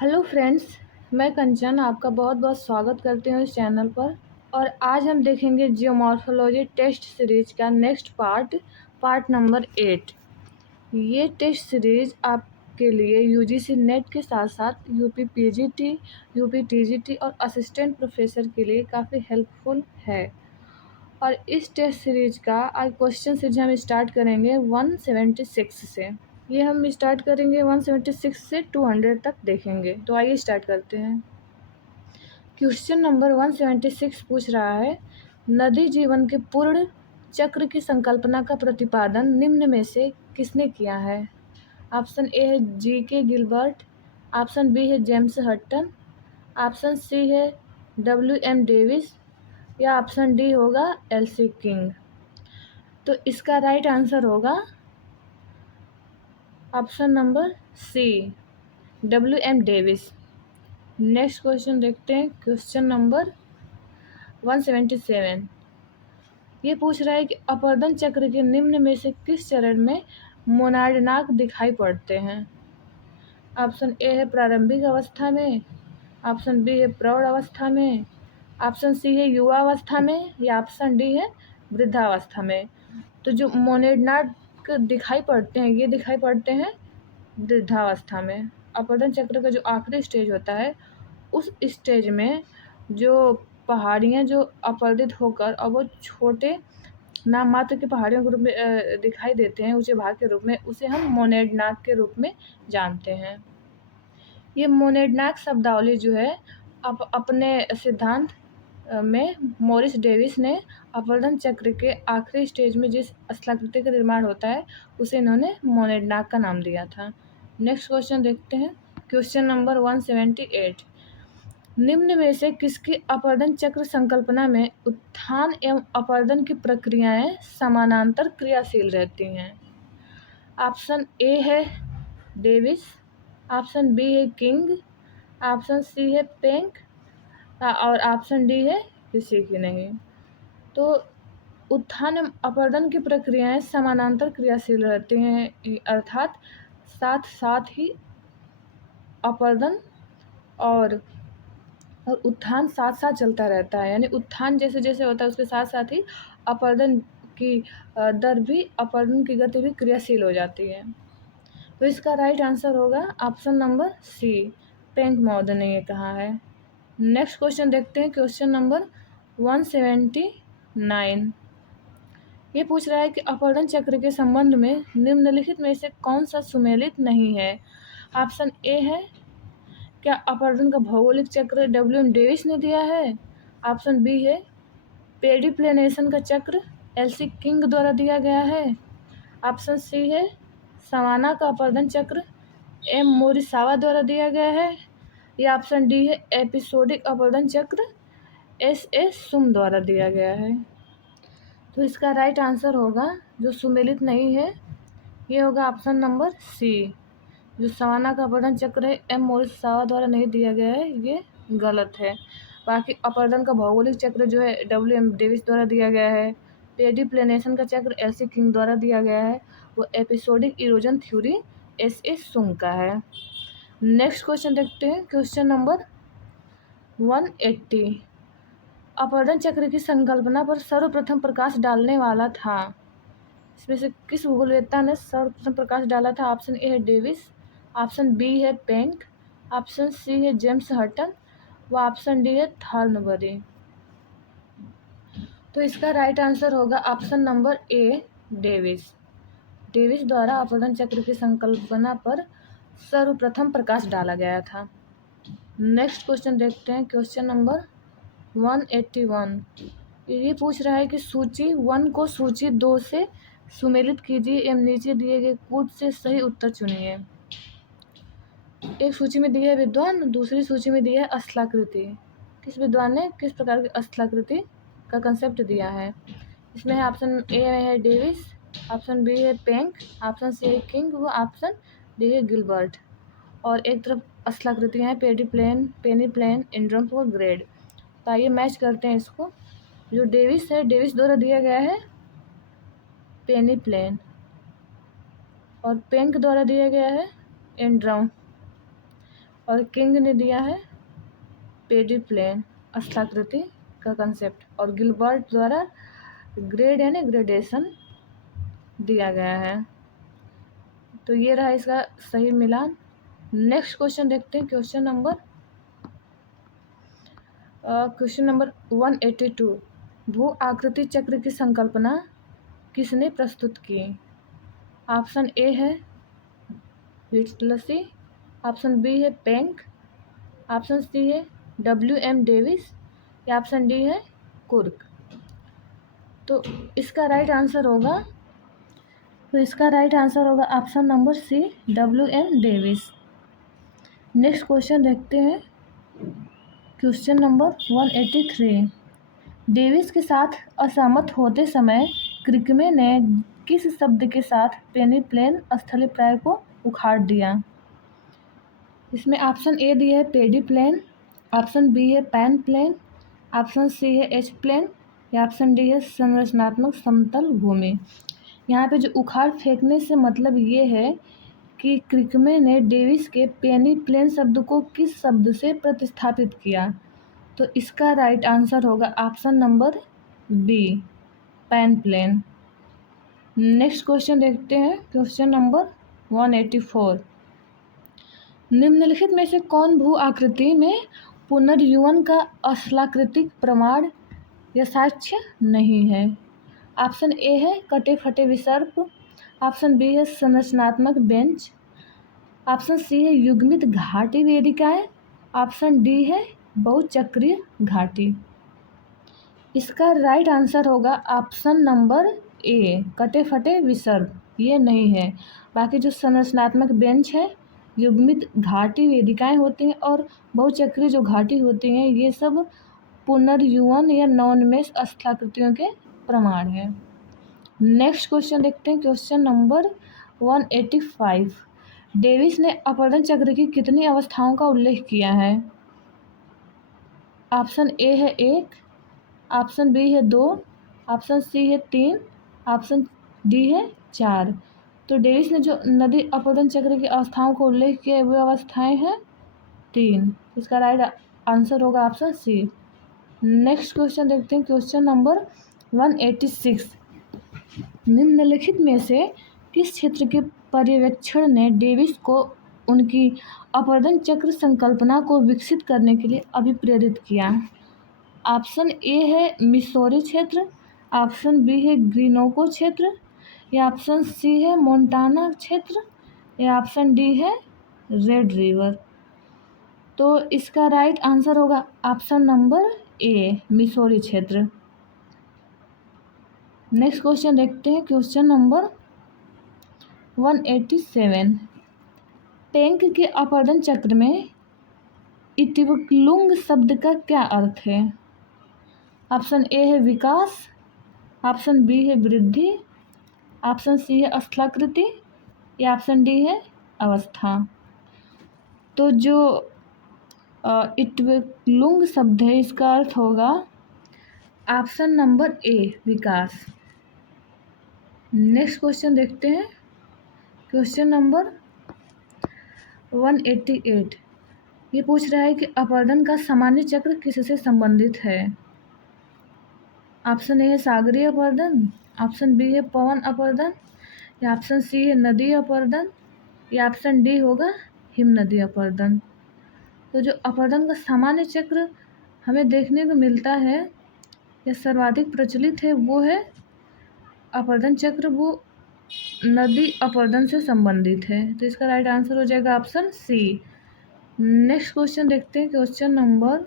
Hello friends, मैं कंचन आपका बहुत बहुत स्वागत करती हूँ इस चैनल पर। और आज हम देखेंगे जियोमॉर्फोलॉजी टेस्ट सीरीज का नेक्स्ट पार्ट नंबर 8। ये टेस्ट सीरीज आपके लिए यूजीसी नेट के साथ साथ यूपी पीजीटी, यूपी टीजीटी और असिस्टेंट प्रोफेसर के लिए काफ़ी हेल्पफुल है। और इस टेस्ट सीरीज का आज क्वेश्चन सीरीज हम स्टार्ट करेंगे 176 से। ये हम स्टार्ट करेंगे 176 से 200 तक देखेंगे। तो आइए स्टार्ट करते हैं। क्वेश्चन नंबर 176 पूछ रहा है, नदी जीवन के पूर्ण चक्र की संकल्पना का प्रतिपादन निम्न में से किसने किया है? ऑप्शन ए है जी.के. गिलबर्ट, ऑप्शन बी है जेम्स हटन, ऑप्शन सी है W.M. डेविस या ऑप्शन डी होगा L.C. किंग। तो इसका राइट आंसर होगा option number C, W.M. Davis. Next question देखते हैं। क्वेश्चन नंबर 177 ये पूछ रहा है कि अपवर्तन चक्र के निम्न में से किस चरण में मोनार्डनाक दिखाई पड़ते हैं? ऑप्शन ए है प्रारंभिक अवस्था में, ऑप्शन बी है प्रौढ़ अवस्था में, ऑप्शन सी है युवा अवस्था में या ऑप्शन डी है वृद्धावस्था में। तो जो मोनार्डनाक दिखाई पड़ते हैं ये दिखाई पड़ते हैं वृद्धावस्था में। अपवर्तन चक्र का जो आखिरी स्टेज होता है उस स्टेज में जो पहाड़ियाँ जो अपवर्तित होकर और वो छोटे नाम मात्र की पहाड़ियों के रूप में दिखाई देते हैं, ऊंचे भाग के रूप में, उसे हम मोनेडनाक के रूप में जानते हैं। ये मोनेडनाक शब्दावली जो है अपने सिद्धांत में मॉरिस डेविस ने अपवर्तन चक्र के आखिरी स्टेज में जिस स्थलाकृति का निर्माण होता है उसे इन्होंने मोनेडनाक का नाम दिया था। नेक्स्ट क्वेश्चन देखते हैं। क्वेश्चन नंबर 178 निम्न में से किसकी अपवर्तन चक्र संकल्पना में उत्थान एवं अपवर्तन की प्रक्रियाएं समानांतर क्रियाशील रहती हैं? ऑप्शन ए है डेविस, ऑप्शन बी है किंग, ऑप्शन सी है पेंक और ऑप्शन डी है किसी की नहीं। तो उत्थान एवं अपवर्तन की प्रक्रियाएं समानांतर क्रियाशील रहती हैं, अर्थात साथ साथ ही अपवर्तन और उत्थान साथ साथ चलता रहता है। यानी उत्थान जैसे जैसे होता है उसके साथ साथ ही अपवर्तन की दर भी, अपवर्तन की गति भी क्रियाशील हो जाती है। तो इसका राइट आंसर होगा ऑप्शन नंबर सी, पेंक महोदय ने ये कहा है। नेक्स्ट क्वेश्चन देखते हैं। क्वेश्चन नंबर 179 ये पूछ रहा है कि अपवर्तन चक्र के संबंध में निम्नलिखित में से कौन सा सुमेलित नहीं है? ऑप्शन ए है क्या अपवर्तन का भौगोलिक चक्र W.M. डेविस ने दिया है, ऑप्शन बी है पेरिप्लेनेशन का चक्र L.C. किंग द्वारा दिया गया है, ऑप्शन सी है सवाना का अपवर्तन चक्र M. मोरिसावा द्वारा दिया गया है या ऑप्शन डी है एपिसोडिक अपवर्तन चक्र S.A. सुम द्वारा दिया गया है। तो इसका राइट आंसर होगा जो सुमेलित नहीं है ये होगा ऑप्शन नंबर सी, जो सवाना का अपवर्तन चक्र है M. मोरिसावा द्वारा नहीं दिया गया है, ये गलत है। बाकी अपवर्तन का भौगोलिक चक्र जो है W.M. डेविस द्वारा दिया गया है, पेरिप्लेनेशन का चक्र L.C. किंग द्वारा दिया गया है, वो एपिसोडिक इरोजन थ्योरी S.A. सुंग का है। नेक्स्ट क्वेश्चन देखते हैं। क्वेश्चन नंबर 180 अपवर्तन चक्र की संकल्पना पर सर्वप्रथम प्रकाश डालने वाला था? इसमें से किस भूगोलवेत्ता ने सर्वप्रथम प्रकाश डाला था? ऑप्शन ए है डेविस, ऑप्शन बी है पेंक, ऑप्शन सी है जेम्स हटन व ऑप्शन डी है थॉर्नबरी। तो इसका राइट आंसर होगा option number A, Davis. Davis द्वारा अपवर्तन चक्र की संकल्पना पर सर्वप्रथम प्रकाश डाला गया था। नेक्स्ट क्वेश्चन देखते हैं। क्वेश्चन नंबर 181 ये पूछ रहा है कि सूची 1 को सूची 2 से सुमेलित कीजिए एवं नीचे दिए गए कूट से सही उत्तर चुनिए। एक सूची में दी है विद्वान, दूसरी सूची में दी है स्थलाकृति। किस विद्वान ने किस प्रकार की स्थलाकृति का कंसेप्ट दिया है? इसमें है ऑप्शन ए है डेविस, ऑप्शन बी है पेंक, ऑप्शन सी है किंग व ऑप्शन डी है गिलबर्ट। और एक तरफ स्थलाकृतियाँ हैं पेडिप्लेन, पेनीप्लेन, इंड्रम्प और ग्रेड। तो आइए मैच करते हैं इसको। जो डेविस है, डेविस द्वारा दिया गया है पेनीप्लेन और पेंक द्वारा दिया गया है इंड्रम। और किंग ने दिया है पेडिप्लेन स्थलाकृति का कंसेप्ट, और गिलबर्ट द्वारा ग्रेड यानी ग्रेडेशन दिया गया है। तो ये रहा इसका सही मिलान। नेक्स्ट क्वेश्चन देखते हैं, क्वेश्चन नंबर 182। भू आकृति चक्र की संकल्पना किसने प्रस्तुत की? ऑप्शन ए है हिटलसी, ऑप्शन बी है पेंक, ऑप्शन सी है WM डेविस, या ऑप्शन डी है कुर्क। तो इसका राइट आंसर होगा option number C, WM Davis. Next question देखते हैं, क्वेश्चन नंबर 183। डेविस के साथ असहमत होते समय क्रिकमे ने किस शब्द के साथ पेनिप्लेन स्थलीप्राय को उखाड़ दिया? इसमें ऑप्शन ए दिया है पेडिप्लेन, ऑप्शन बी है पैन प्लेन, ऑप्शन सी है एच प्लेन, या ऑप्शन डी है संरचनात्मक समतल भूमि। यहाँ पे जो उखाड़ फेंकने से मतलब ये है कि क्रिकमे ने डेविस के पेनिप्लेन शब्द को किस शब्द से प्रतिस्थापित किया। तो इसका राइट आंसर होगा option number B, peneplain. Next question देखते हैं, क्वेश्चन नंबर 184। निम्नलिखित में से कौन भू आकृति में पुनर्युवन का स्थलाकृतिक प्रमाण या साक्ष्य नहीं है? ऑप्शन ए है कटे फटे विसर्प, ऑप्शन बी है संरचनात्मक बेंच, ऑप्शन सी है युग्मित घाटी वेदिकाएं, ऑप्शन डी है बहुचक्रीय घाटी। इसका राइट आंसर होगा ऑप्शन नंबर ए, कटे फटे विसर्प, ये नहीं है। बाकी जो संरचनात्मक बेंच है, युग्मित घाटी वेदिकाएं होती हैं और बहुचक्रीय जो घाटी होती हैं, ये सब पुनर्युवन या नवोन्मेष स्थलाकृतियों के प्रमाण हैं। नेक्स्ट क्वेश्चन देखते हैं, क्वेश्चन नंबर 185। डेविस ने अपवर्तन चक्र की कितनी अवस्थाओं का उल्लेख किया है? ऑप्शन ए है 1, ऑप्शन बी है 2, ऑप्शन सी है 3, ऑप्शन डी है 4। तो डेविस ने जो नदी अपवर्तन चक्र की अवस्थाओं को उल्लेख किया है, वो अवस्थाएं हैं 3। इसका राइट आंसर होगा ऑप्शन सी। नेक्स्ट क्वेश्चन देखते हैं, क्वेश्चन नंबर 186। निम्नलिखित में से किस क्षेत्र के पर्यवेक्षण ने डेविस को उनकी अपवर्तन चक्र संकल्पना को विकसित करने के लिए अभिप्रेरित किया? ऑप्शन ए है मिसौरी क्षेत्र, ऑप्शन बी है ग्रीनोको क्षेत्र, या ऑप्शन सी है मोंटाना क्षेत्र, या ऑप्शन डी है रेड रिवर। तो इसका राइट आंसर होगा ऑप्शन नंबर ए, मिसौरी क्षेत्र। नेक्स्ट क्वेश्चन देखते हैं, क्वेश्चन नंबर 187। टैंक के अपवर्तन चक्र में इत्विक्लुंग शब्द का क्या अर्थ है? ऑप्शन ए है विकास, ऑप्शन बी है वृद्धि, ऑप्शन सी है स्थलाकृति, या ऑप्शन डी है अवस्था। तो जो इत्विक्लुंग शब्द है, इसका अर्थ होगा option number A, Vikas. Next question देखते हैं, क्वेश्चन नंबर 188। ये पूछ रहा है कि अपवर्तन का सामान्य चक्र किससे संबंधित है? ऑप्शन ए है सागरीय अपवर्तन, ऑप्शन बी है पवन अपवर्तन, या ऑप्शन सी है नदी अपवर्तन, या ऑप्शन डी होगा हिम नदी अपवर्तन। तो जो अपवर्तन का सामान्य चक्र हमें देखने को मिलता है या सर्वाधिक प्रचलित है, वो है अपवर्तन चक्र, वो नदी अपवर्तन से संबंधित है। तो इसका राइट आंसर हो जाएगा ऑप्शन सी। नेक्स्ट क्वेश्चन देखते हैं, क्वेश्चन नंबर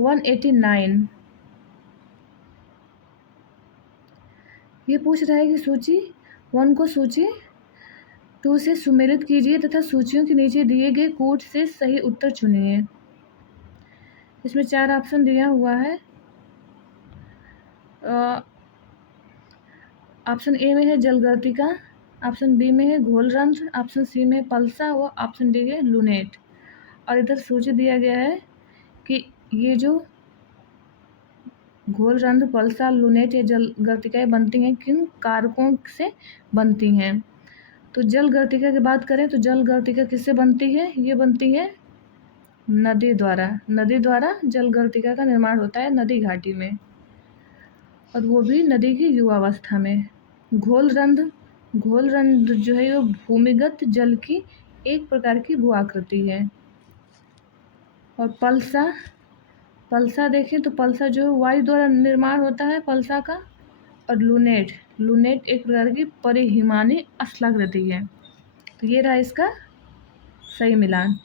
189। ये पूछ रहा है कि सूची 1 को सूची 2 से सुमेलित कीजिए तथा सूचियों के नीचे दिए गए कोड से सही उत्तर चुनिए। इसमें 4 ऑप्शन दिया हुआ है। ऑप्शन ए में है जलगर्तिका, ऑप्शन बी में है घोलरंध्र, ऑप्शन सी में पल्सा, व ऑप्शन डी है लूनेट। और इधर सूची दिया गया है कि ये जो घोलरंध्र, पल्सा, लूनेट या जलगर्तिकाएँ बनती हैं, किन कारकों से बनती हैं। तो जलगर्तिका की बात करें तो जलगर्तिका किससे बनती है? ये बनती है नदी द्वारा जलगर्तिका का निर्माण होता है नदी घाटी में, और वो भी नदी की युवावस्था में। घोलरंध्र जो है वो भूमिगत जल की एक प्रकार की भू आकृति है। और पल्सा देखें तो पल्सा जो है वायु द्वारा निर्माण होता है पल्सा का। और लूनेट एक प्रकार की परिहिमानी स्थलाकृति है। तो ये रहा इसका सही मिलान।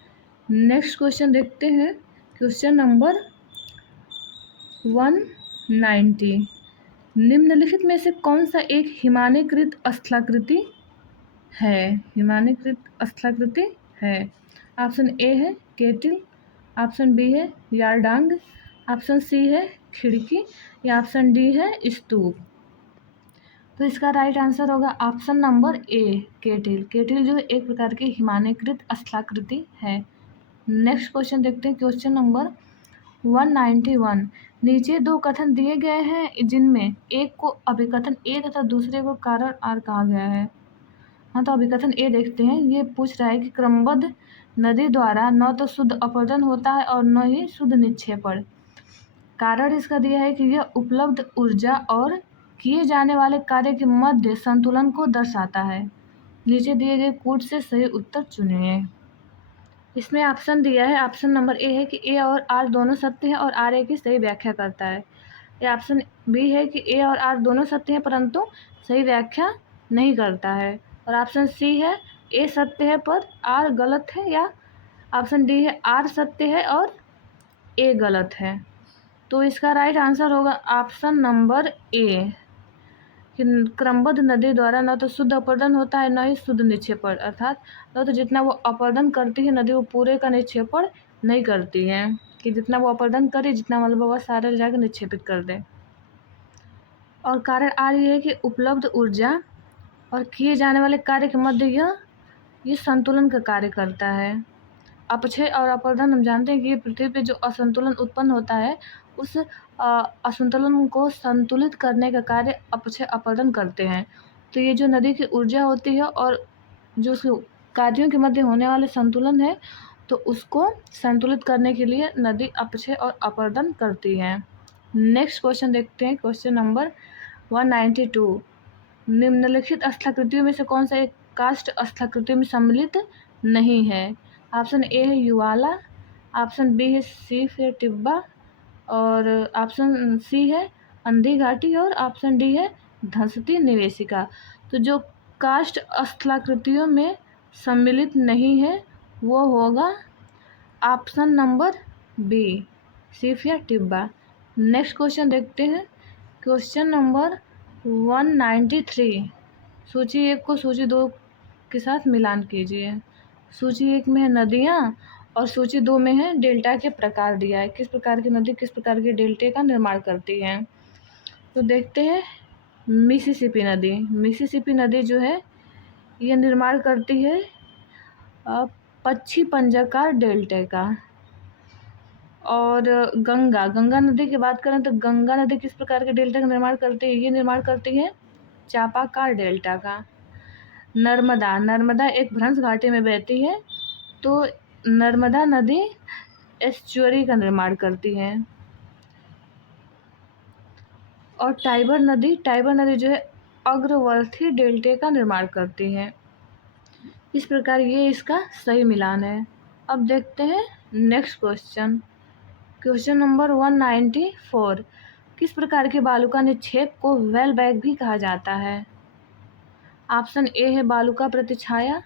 नेक्स्ट क्वेश्चन देखते हैं, क्वेश्चन नंबर 190। निम्नलिखित में से कौन सा एक हिमानीकृत स्थलाकृति है? ऑप्शन ए है केटिल, ऑप्शन बी है यारडांग, ऑप्शन सी है खिड़की, या ऑप्शन डी है स्तूप। तो इसका राइट आंसर होगा option number A kettle. Kettle जो है एक प्रकार की हिमानीकृत स्थलाकृति है। नेक्स्ट क्वेश्चन देखते हैं, क्वेश्चन नंबर 191। नीचे दो कथन दिए गए हैं जिनमें एक को अभिकथन ए तथा दूसरे को कारण आर कहा गया है। हाँ, तो अभिकथन ए देखते हैं। ये पूछ रहा है कि क्रमबद्ध नदी द्वारा न तो शुद्ध अपरदन होता है और न ही शुद्ध निक्षेपण। कारण इसका दिया है कि यह उपलब्ध ऊर्जा और किए जाने वाले कार्य के मध्य संतुलन को दर्शाता है। नीचे दिए गए कोड से सही उत्तर चुनिए। इसमें ऑप्शन दिया है, ऑप्शन नंबर ए है कि ए और आर दोनों सत्य है और आर ए की सही व्याख्या करता है। या ऑप्शन बी है कि ए और आर दोनों सत्य है परंतु सही व्याख्या नहीं करता है। और ऑप्शन सी है ए सत्य है पर आर गलत है। या ऑप्शन डी है आर सत्य है और ए गलत है। तो इसका राइट आंसर होगा ऑप्शन नंबर ए कि क्रमबद्ध नदी द्वारा न तो शुद्ध अपरदन होता है न ही शुद्ध निक्षेपण, अर्थात न तो जितना वो अपरदन करती है नदी वो पूरे का निक्षेपण नहीं करती है, कि जितना वो अपरदन करे जितना मतलब वह सारे जाकर निक्षेपित कर दे। और कारण आ रही है कि उपलब्ध ऊर्जा और किए जाने वाले कार्य के मध्य ये संतुलन का कार्य करता है। अपक्षय और अपरदन हम जानते हैं कि पृथ्वी पे जो असंतुलन उत्पन्न होता है उस असंतुलन को संतुलित करने का कार्य अपक्षय अपरदन करते हैं। तो ये जो नदी की ऊर्जा होती है और जो उसके कार्यों के मध्य होने वाले संतुलन है तो उसको संतुलित करने के लिए नदी अपक्षय और अपरदन करती है। नेक्स्ट क्वेश्चन देखते हैं, क्वेश्चन नंबर 192। निम्नलिखित स्थलाकृतियों में से कौन सा एक कास्ट स्थलाकृतियों में सम्मिलित नहीं है? ऑप्शन ए है युवाला, ऑप्शन बी है सीफ या टिब्बा, और ऑप्शन सी है अंधी घाटी, और ऑप्शन डी है धंसती निवेशिका। तो जो कास्ट स्थलाकृतियों में सम्मिलित नहीं है वो होगा ऑप्शन नंबर बी सीफ या टिब्बा। नेक्स्ट क्वेश्चन देखते हैं, क्वेश्चन नंबर 193। सूची 1 को सूची 2 के साथ मिलान कीजिए। सूची 1 में है नदियाँ और सूची 2 में है डेल्टा के प्रकार दिया है, किस प्रकार की नदी किस प्रकार के डेल्टे का निर्माण करती है। तो देखते हैं मिसिसिपी नदी जो है ये निर्माण करती है पक्षी पंजरकार डेल्टे का। और गंगा नदी की बात करें तो गंगा नदी किस प्रकार के डेल्टा का निर्माण करती है? ये निर्माण करती है चापाकार डेल्टा का। नर्मदा एक भ्रंश घाटी में बहती है तो नर्मदा नदी एस्चुअरी का निर्माण करती है। और टाइबर नदी जो है अग्रवर्ती डेल्टे का निर्माण करती है। इस प्रकार ये इसका सही मिलान है। अब देखते हैं नेक्स्ट क्वेश्चन, क्वेश्चन नंबर 194। किस प्रकार के बालू का निक्षेप को वेल बैग भी कहा जाता है? ऑप्शन ए है बालू का प्रतिछाया,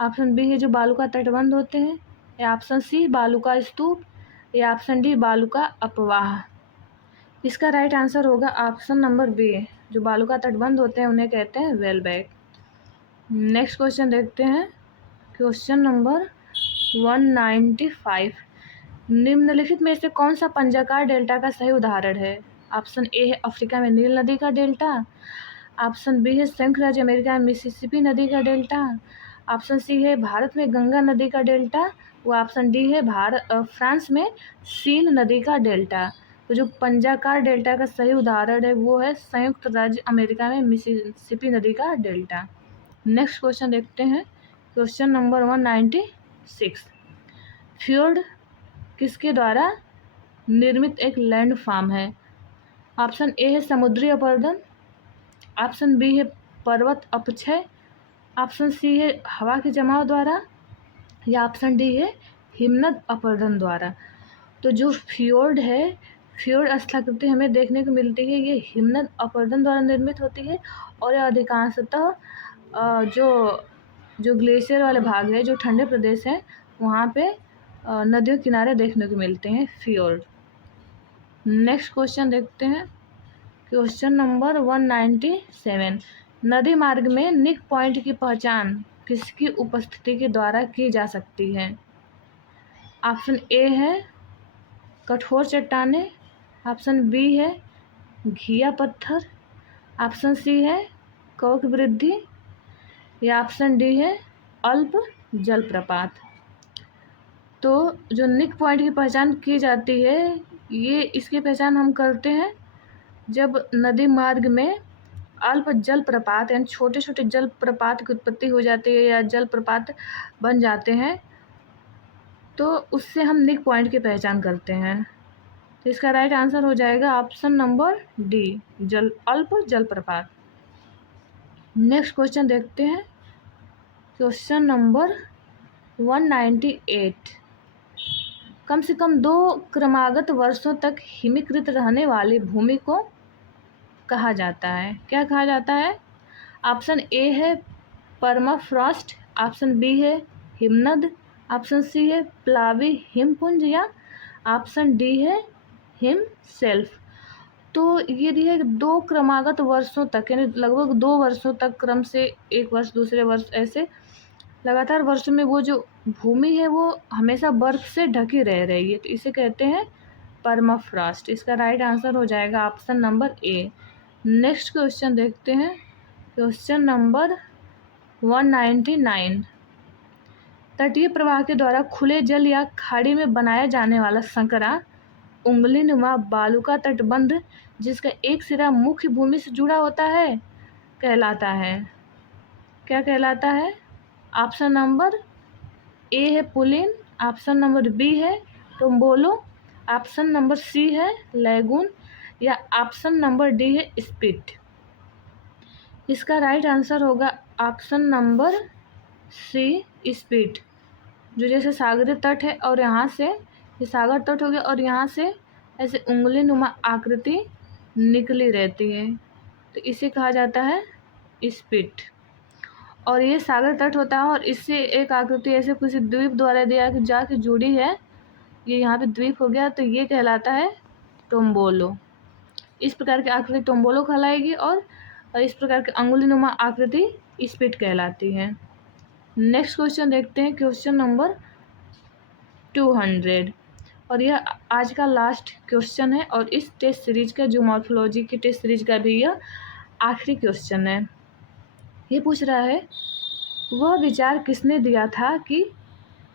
ऑप्शन बी है जो बालू का तटबंध होते हैं, या ऑप्शन सी बालू का स्तूप, या ऑप्शन डी बालू का अपवाह। इसका राइट आंसर होगा ऑप्शन नंबर बी, जो बालू का तटबंध होते हैं उन्हें कहते हैं वेल बैग। नेक्स्ट क्वेश्चन देखते हैं, क्वेश्चन नंबर 195। निम्नलिखित में से कौन सा पंजाकार डेल्टा का सही उदाहरण है? ऑप्शन ए है अफ्रीका में नील नदी का डेल्टा, ऑप्शन बी है संयुक्त राज्य अमेरिका में मिसिसिपी नदी का डेल्टा, ऑप्शन सी है भारत में गंगा नदी का डेल्टा, व ऑप्शन डी है फ्रांस में सीन नदी का डेल्टा। तो जो पंजाकार डेल्टा का सही उदाहरण है वो है संयुक्त राज्य अमेरिका में मिसिसिपी नदी का डेल्टा। नेक्स्ट क्वेश्चन देखते हैं, क्वेश्चन नंबर 196। किसके द्वारा निर्मित एक लैंडफॉर्म है? ऑप्शन ए है समुद्री अपरदन, ऑप्शन बी है पर्वत अपक्षय, ऑप्शन सी है हवा के जमाव द्वारा, या ऑप्शन डी है हिमनद अपरदन द्वारा। तो जो फ्योर्ड है, फ्योर्ड स्थलाकृति हमें देखने को मिलती है, ये हिमनद अपरदन द्वारा निर्मित होती है और यह अधिकांशतः जो ग्लेशियर वाले भाग है, जो ठंडे प्रदेश हैं, वहाँ पे नदियों किनारे देखने को मिलते हैं फ्योर्ड। नेक्स्ट क्वेश्चन देखते हैं, क्वेश्चन नंबर 197। नदी मार्ग में निक पॉइंट की पहचान किसकी उपस्थिति के द्वारा की जा सकती है? ऑप्शन ए है कठोर चट्टानें, ऑप्शन बी है घिया पत्थर, ऑप्शन सी है कवक वृद्धि, या ऑप्शन डी है अल्प जलप्रपात। तो जो निक पॉइंट की पहचान की जाती है, ये इसकी पहचान हम करते हैं जब नदी मार्ग में अल्प जलप्रपात यानी छोटे छोटे जलप्रपात की उत्पत्ति हो जाती है या जलप्रपात बन जाते हैं, तो उससे हम निक पॉइंट की पहचान करते हैं। तो इसका राइट आंसर हो जाएगा ऑप्शन नंबर डी, अल्प जलप्रपात। नेक्स्ट क्वेश्चन देखते हैं, क्वेश्चन नंबर 198। कम से कम 2 क्रमागत वर्षों तक हिमीकृत रहने वाली भूमि को कहा जाता है? क्या कहा जाता है? ऑप्शन ए है परमाफ्रॉस्ट, ऑप्शन बी है हिमनद, ऑप्शन सी है प्लावी हिमपुंज, या ऑप्शन डी है हिम सेल्फ। तो ये दी है 2 क्रमागत वर्षों तक, यानी लगभग 2 वर्षों तक क्रम से, एक वर्ष दूसरे वर्ष, ऐसे लगातार वर्षों में वो जो भूमि है वो हमेशा बर्फ से ढकी रह रही है, तो इसे कहते हैं परमाफ्रॉस्ट। इसका राइट आंसर हो जाएगा option number A. Next question देखते हैं, क्वेश्चन नंबर 199। तटीय प्रवाह के द्वारा खुले जल या खाड़ी में बनाया जाने वाला संकरा उंगली नुमा बालू का तटबंध जिसका एक सिरा मुख्य भूमि से जुड़ा होता है कहलाता है? क्या कहलाता है? ऑप्शन नंबर ए है पुलिन, ऑप्शन नंबर बी है टोम्बोलो, ऑप्शन नंबर सी है लैगून, या ऑप्शन नंबर डी है स्पिट। इसका राइट आंसर होगा ऑप्शन नंबर सी स्पिट। जो जैसे सागरीय तट है और यहाँ से ये सागर तट हो गया और यहाँ से ऐसे उंगली नुमा आकृति निकली रहती है, तो इसे कहा जाता है स्पिट। और ये सागर तट होता है और इससे एक आकृति ऐसे किसी द्वीप द्वारा दिया कि जाके जुड़ी है, ये यहाँ पे द्वीप हो गया, तो ये कहलाता है टोम्बोलो। इस प्रकार की आकृति टोम्बोलो कहलाएगी और इस प्रकार की अंगुली नुमा आकृति स्पिट कहलाती है। नेक्स्ट क्वेश्चन देखते हैं, क्वेश्चन नंबर 200, और यह आज का लास्ट क्वेश्चन है और इस टेस्ट सीरीज का, जो मॉर्फोलॉजी की टेस्ट सीरीज का भी यह आखिरी क्वेश्चन है। ये पूछ रहा है, वह विचार किसने दिया था कि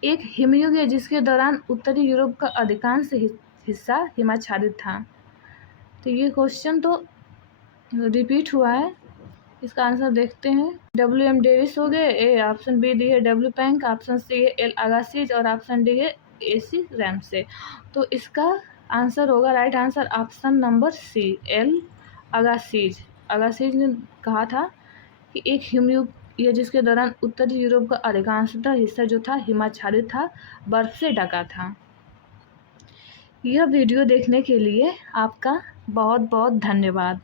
एक हिमयुग है जिसके दौरान उत्तरी यूरोप का अधिकांश हिस्सा हिमाच्छादित था? तो ये क्वेश्चन तो रिपीट हुआ है। इसका आंसर देखते हैं, WM डेविस हो गए, ए ऑप्शन बी डी है W पैंक, ऑप्शन सी है L अगासीज और ऑप्शन डी है AC रैमसे। तो इसका आंसर होगा, right answer option number C L Agassiz. Agassiz ने कहा था कि एक हिमयुग यह जिसके दौरान उत्तरी यूरोप का अधिकांशतः हिस्सा जो था हिमाच्छादित था, बर्फ से ढका था। यह वीडियो देखने के लिए आपका बहुत बहुत धन्यवाद।